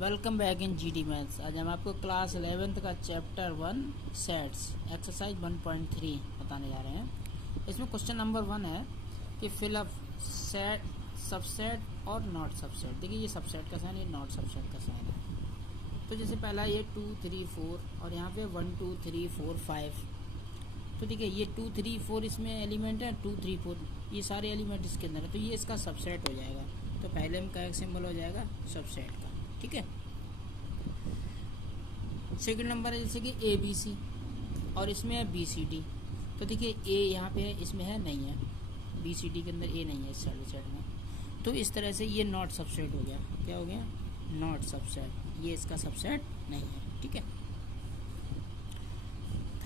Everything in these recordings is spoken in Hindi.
Welcome back in GD maths. आज हम आपको क्लास 11th का चैप्टर 1 सेट्स एक्सरसाइज 1.3 बताने जा रहे हैं। इसमें क्वेश्चन नंबर 1 है कि फिल अप सेट सबसेट और नॉट सबसेट। देखिए ये सबसेट का साइन, ये नॉट सबसेट का साइन है। तो जैसे पहला ये 2 3 4 और यहाँ पे 1 2 3 4 5। तो देखिए ये 2 3 4 इसमें एलिमेंट है, 2 3 4 ये सारे एलिमेंट इसके अंदर है, तो ये इसका सबसेट हो जाएगा। तो पहले में का सिंबल हो जाएगा सबसेट का, ठीक है। सेकंड नंबर है जैसे कि ए बी सी और इसमें है बी सी डी। तो देखिए ए यहाँ पे है, इसमें है नहीं है, बी सी डी के अंदर ए नहीं है इस साइड में। तो इस तरह से ये नॉट सबसेट हो गया। क्या हो गया? Not subset. ये इसका सबसेट नहीं है, ठीक है।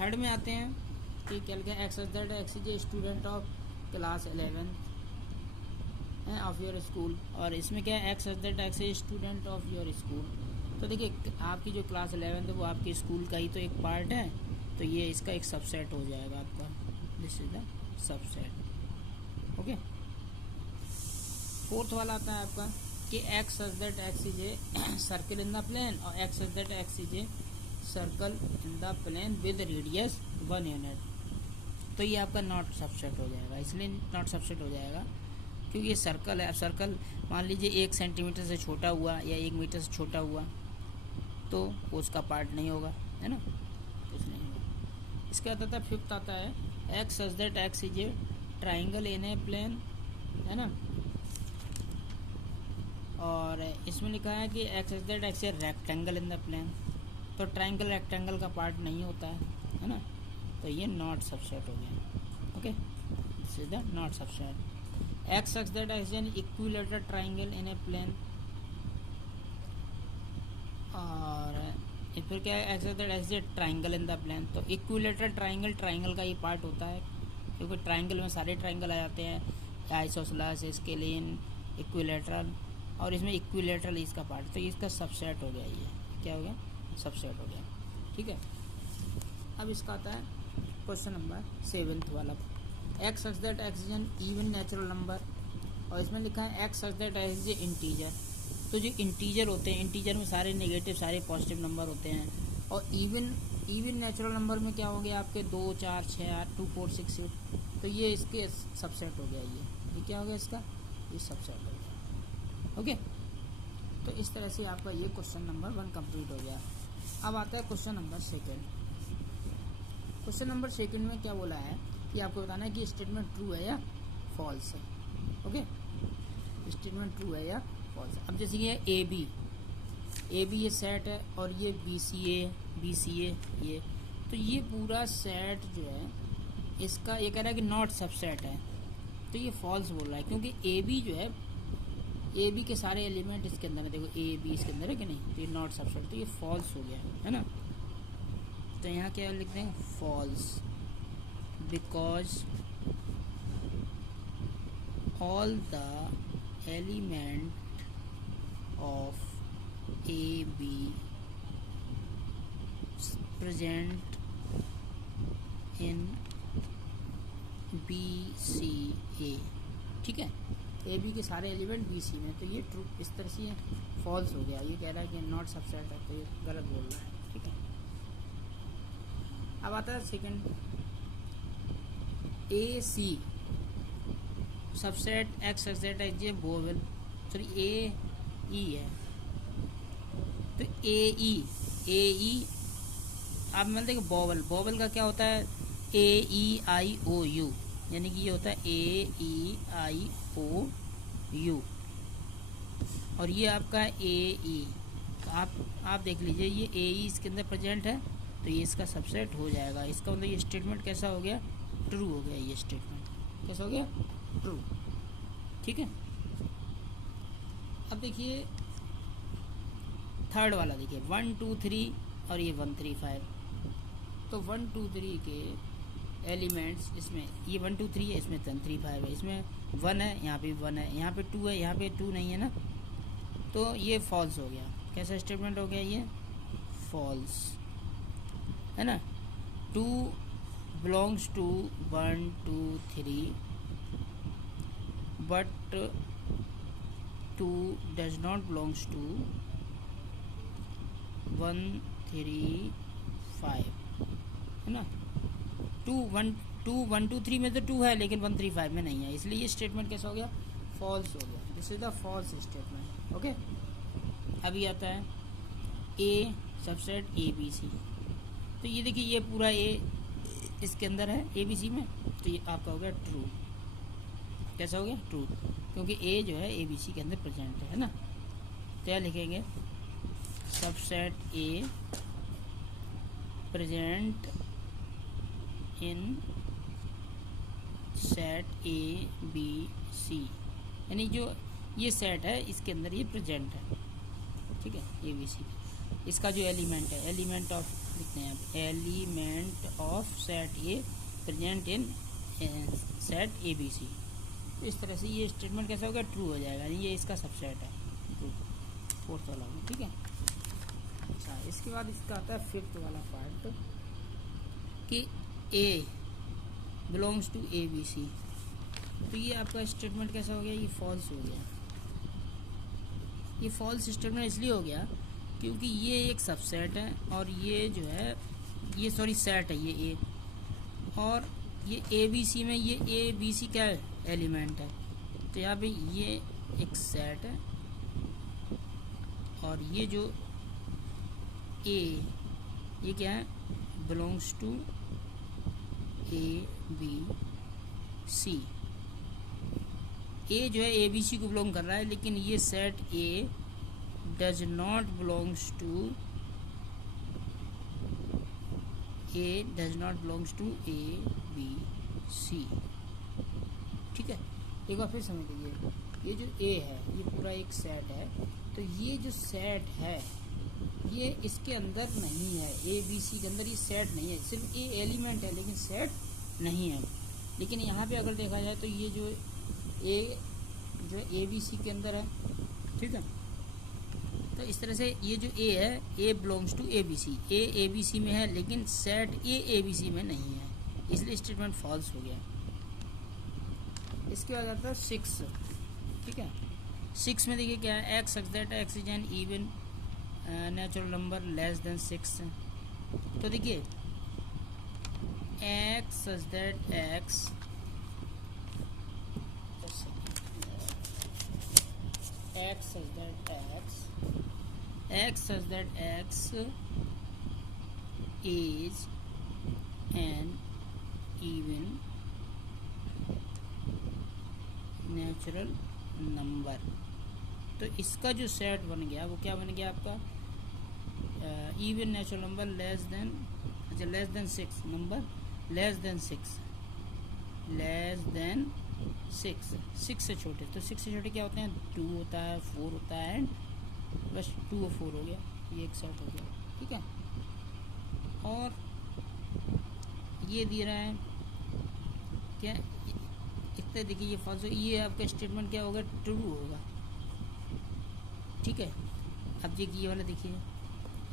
थर्ड में आते हैं कि क्या लिखा है, X that X is a student of class 11 of your school. और इसमें क्या है, X that X a student of your school. तो देखिए आपकी जो क्लास 11 है वो आपके स्कूल का ही तो एक पार्ट है, तो ये इसका एक सबसेट हो जाएगा आपका। This is the subset, okay. Fourth वाला आता है आपका कि X that X is a circle in the plane और X that X is a circle in the plane with radius 1 unit. तो ये आपका नॉट सबसेट हो जाएगा। इसलिए नॉट सबसेट हो जाएगा क्योंकि ये सर्कल है। सर्कल मान लीजिए 1 सेंटीमीटर से छोटा हुआ या 1 मीटर से छोटा हुआ तो उसका पार्ट नहीं होगा, है ना, कुछ नहीं होगा। इसके बाद आता है फिफ्थ आता है X such that X is a triangle in a plane, है ना। और इसमें लिखा है कि X such that X a rectangle in the plane. तो ट्राइंगल रेक्टेंगल का पार्ट नहीं होता है ना। तो ये नॉट सबसेट हो गया, okay. This is the not subset. X such that X an equilateral triangle in a plane. और फिर क्या है, X that X a triangle in the plane. तो इक्विलेटरल ट्राइंगल का ये पार्ट होता है क्योंकि ट्राइंगल में सारे ट्राइंगल आ जाते हैं, आइसोसेलेस, स्केलिन, इक्विलेटरल, और इसमें इक्विलेटरल इसका पार्ट। तो इसका सबसेट हो गया। ये क्या हो गया? सबसेट हो गया, ठीक है। अब इसका आता है क्वेश्चन नंबर 7th वाला, x such that X is an even natural number. और इसमें लिखा है X such that X is a integer. तो जो इंटीजर होते हैं, इंटीजर में सारे नेगेटिव सारे पॉजिटिव नंबर होते हैं। और इवन नेचुरल नंबर में क्या हो गया आपके 2 4 6 8 2 4 6 8। तो ये इसके सबसेट हो गया। ये क्या हो गया इसका? ये सबसेट हो गया, ओके। तो इस तरह से आपका ये क्वेश्चन नंबर 1 कंप्लीट हो गया। अब आता है क्वेश्चन नंबर 2। क्वेश्चन नंबर 2 में क्या बोला है कि आपको बताना है कि स्टेटमेंट ट्रू है या फॉल्स है, ओके। स्टेटमेंट ट्रू है या फॉल्स। अब जैसे कि ए बी ये सेट है और ये बी सी ए ये, तो ये पूरा सेट जो है इसका ये कह रहा है कि नॉट सबसेट है। तो ये फॉल्स बोल रहा है क्योंकि ए बी जो है, ए बी के सारे एलिमेंट इसके अंदर है। देखो ए बी इसके अंदर है कि नहीं, तो ये नॉट सबसेट, तो ये फॉल्स हो गया, है ना। तो यहाँ क्या लिखते हैं? False, because all the element of A B present in B C A, ठीक है। ए बी के सारे एलिमेंट बी सी में, तो ये ट्रू इस तरह से फॉल्स हो गया। ये कह रहा है कि नॉट सबसेट है, तो ये गलत बोल रहा है, ठीक है। अब आता है सेकंड, ए सी सबसेट एक्स सबसेट है ये वोवेल, सॉरी ए ई है। तो ए ई आप मतलब देखो बॉवल का क्या होता है? ए ई आई ओ यू, यानी कि ये होता है ए ई आई ओ यू, और ये आपका ए ई। आप देख लीजिए ये ए ई इसके अंदर प्रेजेंट है, तो ये इसका सबसेट हो जाएगा। इसका मतलब ये स्टेटमेंट कैसा हो गया? ट्रू हो गया। ये स्टेटमेंट कैसा हो गया? ट्रू, ठीक है। अब देखिए थर्ड वाला, देखिए 1 2 3 और ये 1 3 5। तो 1 2 3 के एलिमेंट्स इसमें ये 1 2 3 है, इसमें 10 3 5 है, इसमें 1 है, यहाँ पे 1 है, यहाँ पे 2 है, यहाँ पे 2 नहीं है ना। तो ये फॉल्स हो गया। कैसा स्टेटमेंट हो गया? ये फॉल्स, है ना। 2 belongs to 1 2 3 but 2 does not belongs to 1 3 5 है ना। 2 1 2 3 में तो 2 है लेकिन 1 3 5 में नहीं है, इसलिए ये स्टेटमेंट कैसा हो गया, फॉल्स हो गया। This is the false statement. Okay, अभी आता है ए सबसेट ए बी सी। तो ये देखिए ये पूरा ए इसके अंदर है ए बी सी में, तो ये आपका हो गया ट्रू। कैसा हो गया, ट्रू, क्योंकि ए जो है ए बी सी के अंदर प्रेजेंट है ना। तो क्या लिखेंगे, subset A present in set A B C, यानी जो ये सेट है इसके अंदर ये प्रेजेंट है, ठीक है, ए बी सी। इसका जो एलिमेंट है, एलिमेंट ऑफ लिखते हैं आप, element of set A present in set A B C. तो इस तरह से ये स्टेटमेंट कैसा होगा, ट्रू हो जाएगा, ये इसका सबसेट है, ट्रू, फोर्थ वाला होगा, ठीक है। अच्छा, इसके बाद इसका आता है फिफ्थ वाला पार्ट कि A belongs to A B C. तो ये आपका स्टेटमेंट कैसा हो गया, ये फॉल्स हो गया। ये फॉल्स स्टेटमेंट इसलिए हो गया क्योंकि ये एक सबसेट है और ये जो है ये सॉरी सेट है ये ए, और ये ए बी सी में ये ए बी सी क्या है, एलिमेंट है। तो यहाँ पे ये एक सेट है और ये जो ए ये क्या है, belongs to A B C. A जो है ए बी सी को बिलोंग कर रहा है, लेकिन ये set A does not belongs to A B C, ठीक है। एक बार फिर समझ लीजिए, ये जो ए है ये पूरा एक सेट है, तो ये जो सेट है ये इसके अंदर नहीं है, ए बी सी के अंदर ये सेट नहीं है, सिर्फ ए एलिमेंट है लेकिन सेट नहीं है। लेकिन यहाँ पे अगर देखा जाए तो ये जो ए बी सी के अंदर है, ठीक है। तो इस तरह से ये जो ए है, A belongs to A B C, A B C में है लेकिन सेट ए बी सी में नहीं है, इसलिए स्टेटमेंट फॉल्स हो गया। इसके बाद आता है 6, ठीक है। 6 में देखिए क्या है, X such that X is an even natural number less than 6। तो देखिए x such that x such that x is an even natural number। तो इसका जो सेट बन गया वो क्या बन गया आपका, even natural number less than, अच्छा less than 6, number less than 6, six से छोटे। तो 6 से छोटे क्या होते हैं, 2 होता है, 4 होता है, एंड बस 2 और 4 हो गया, ये एक सेट हो गया, ठीक है। और ये दे रहा है क्या, इतना देखिए ये फॉल्स, ये आपका स्टेटमेंट क्या होगा, ट्रू होगा, ठीक है। अब देखिए ये वाला देखिए,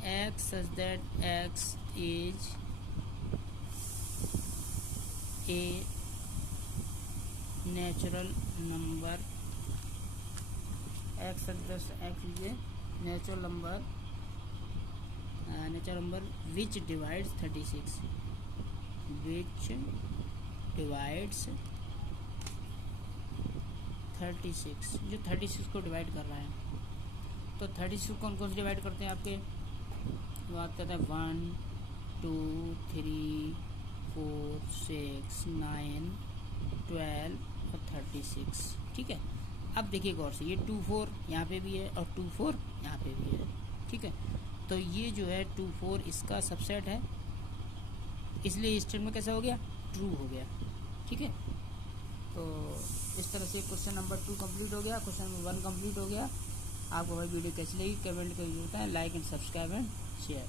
x such that X is a natural number, x is a natural number which divides 36, which divides 36, जो 36 को डिवाइड कर रहा है। तो 36 कौन कौन से डिवाइड करते हैं आपके, बात करते हैं 1 2 3 4 6 9 12 और 36, ठीक है। अब देखिए गौर से, ये 2 4 यहाँ पे भी है और 2 4 यहाँ पे भी है, ठीक है। तो ये जो है 2 4 इसका सबसेट है, इसलिए स्टेटमेंट कैसा हो गया, ट्रू हो गया, ठीक है। तो इस तरह से क्वेश्चन नंबर 2 कंप्लीट हो गया, क्वेश्चन नंबर 1 कंप्लीट हो गया। आपको हमारी वीडियो कैसी लगी कमेंट करके बताएं, like and subscribe and share.